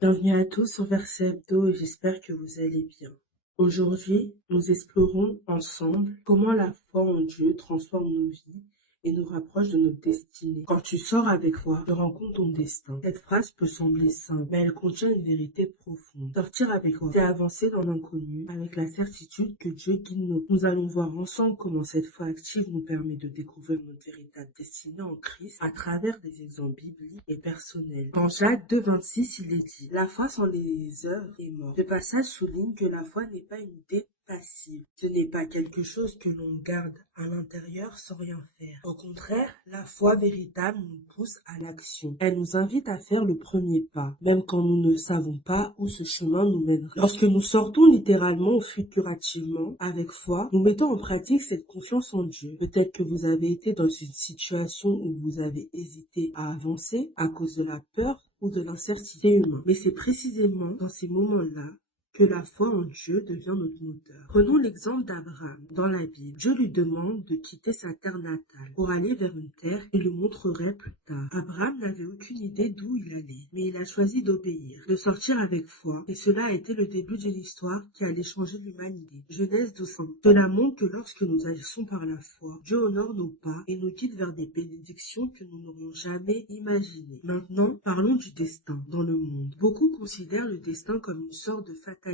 Bienvenue à tous sur Verset Hebdo et j'espère que vous allez bien. Aujourd'hui, nous explorons ensemble comment la foi en Dieu transforme nos vies et nous rapproche de notre destinée. Quand tu sors avec foi, tu rencontres ton destin. Cette phrase peut sembler simple, mais elle contient une vérité profonde. Sortir avec foi, c'est avancer dans l'inconnu avec la certitude que Dieu guide nos. Nous allons voir ensemble comment cette foi active nous permet de découvrir notre véritable destinée en Christ à travers des exemples bibliques et personnels. Dans Jacques 2,26, il est dit: La foi sans les œuvres est morte. Ce passage souligne que la foi n'est pas une idée passive. Ce n'est pas quelque chose que l'on garde à l'intérieur sans rien faire. Au contraire, la foi véritable nous pousse à l'action. Elle nous invite à faire le premier pas, même quand nous ne savons pas où ce chemin nous mènera. Lorsque nous sortons littéralement ou figurativement avec foi, nous mettons en pratique cette confiance en Dieu. Peut-être que vous avez été dans une situation où vous avez hésité à avancer à cause de la peur ou de l'incertitude humaine. Mais c'est précisément dans ces moments-là que la foi en Dieu devient notre moteur. Prenons l'exemple d'Abraham. Dans la Bible, Dieu lui demande de quitter sa terre natale pour aller vers une terre qu'il lui montrerait plus tard. Abraham n'avait aucune idée d'où il allait, mais il a choisi d'obéir, de sortir avec foi, et cela a été le début d'une histoire qui allait changer l'humanité. Genèse 12. Cela montre que lorsque nous agissons par la foi, Dieu honore nos pas et nous guide vers des bénédictions que nous n'aurions jamais imaginées. Maintenant, parlons du destin dans le monde. Beaucoup considèrent le destin comme une sorte de fatalité,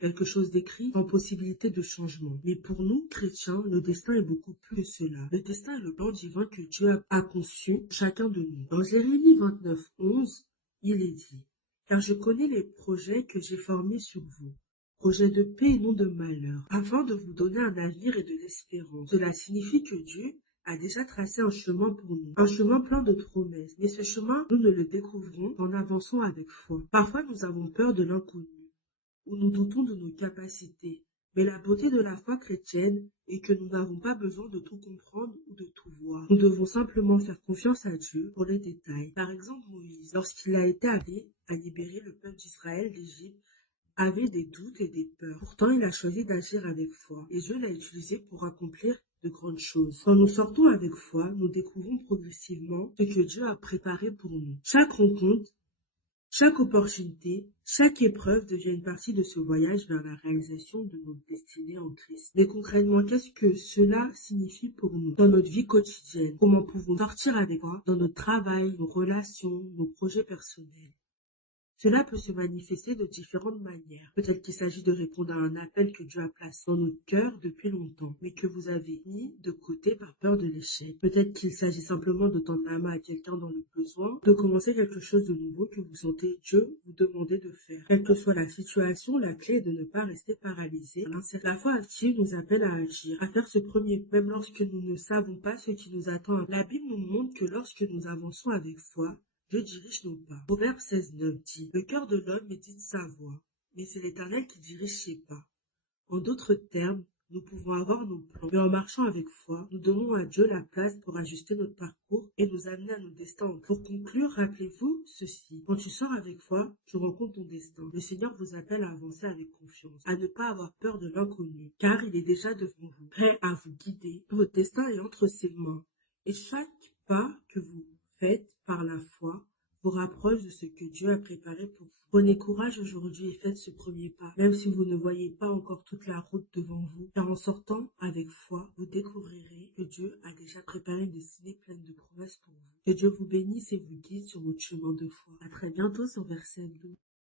quelque chose d'écrit sans possibilité de changement. Mais pour nous, chrétiens, le destin est beaucoup plus que cela. Le destin est le plan divin que Dieu a conçu pour chacun de nous. Dans Jérémie 29,11, il est dit: Car je connais les projets que j'ai formés sur vous, projets de paix et non de malheur, afin de vous donner un avenir et de l'espérance. Cela signifie que Dieu a déjà tracé un chemin pour nous, un chemin plein de promesses. Mais ce chemin, nous ne le découvrons qu'en avançant avec foi. Parfois, nous avons peur de l'inconnu, où nous doutons de nos capacités. Mais la beauté de la foi chrétienne est que nous n'avons pas besoin de tout comprendre ou de tout voir. Nous devons simplement faire confiance à Dieu pour les détails. Par exemple, Moïse, lorsqu'il a été appelé à libérer le peuple d'Israël d'Égypte, avait des doutes et des peurs. Pourtant, il a choisi d'agir avec foi et Dieu l'a utilisé pour accomplir de grandes choses. Quand nous sortons avec foi, nous découvrons progressivement ce que Dieu a préparé pour nous. Chaque rencontre, chaque opportunité, chaque épreuve devient une partie de ce voyage vers la réalisation de notre destinée en Christ. Mais concrètement, qu'est-ce que cela signifie pour nous dans notre vie quotidienne? Comment pouvons-nous sortir avec foi dans notre travail, nos relations, nos projets personnels? Cela peut se manifester de différentes manières. Peut-être qu'il s'agit de répondre à un appel que Dieu a placé dans notre cœur depuis longtemps, mais que vous avez mis de côté par peur de l'échec. Peut-être qu'il s'agit simplement de tendre la main à quelqu'un dans le besoin, de commencer quelque chose de nouveau que vous sentez Dieu vous demander de faire. Quelle que soit la situation, la clé est de ne pas rester paralysé. La foi active nous appelle à agir, à faire ce premier pas, même lorsque nous ne savons pas ce qui nous attend. La Bible nous montre que lorsque nous avançons avec foi, Dieu dirige nos pas. Proverbe 16,9 dit: Le cœur de l'homme médite sa voie, mais c'est l'Éternel qui dirige ses pas. En d'autres termes, nous pouvons avoir nos plans, mais en marchant avec foi, nous donnons à Dieu la place pour ajuster notre parcours et nous amener à nos destins. Pour conclure, rappelez-vous ceci: quand tu sors avec foi, tu rencontres ton destin. Le Seigneur vous appelle à avancer avec confiance, à ne pas avoir peur de l'inconnu, car il est déjà devant vous, prêt à vous guider. Votre destin est entre ses mains, et chaque pas que vous faites par la foi vous rapproche de ce que Dieu a préparé pour vous. Prenez courage aujourd'hui et faites ce premier pas, même si vous ne voyez pas encore toute la route devant vous, car en sortant avec foi, vous découvrirez que Dieu a déjà préparé une destinée pleine de promesses pour vous. Que Dieu vous bénisse et vous guide sur votre chemin de foi. À très bientôt sur Verset 12.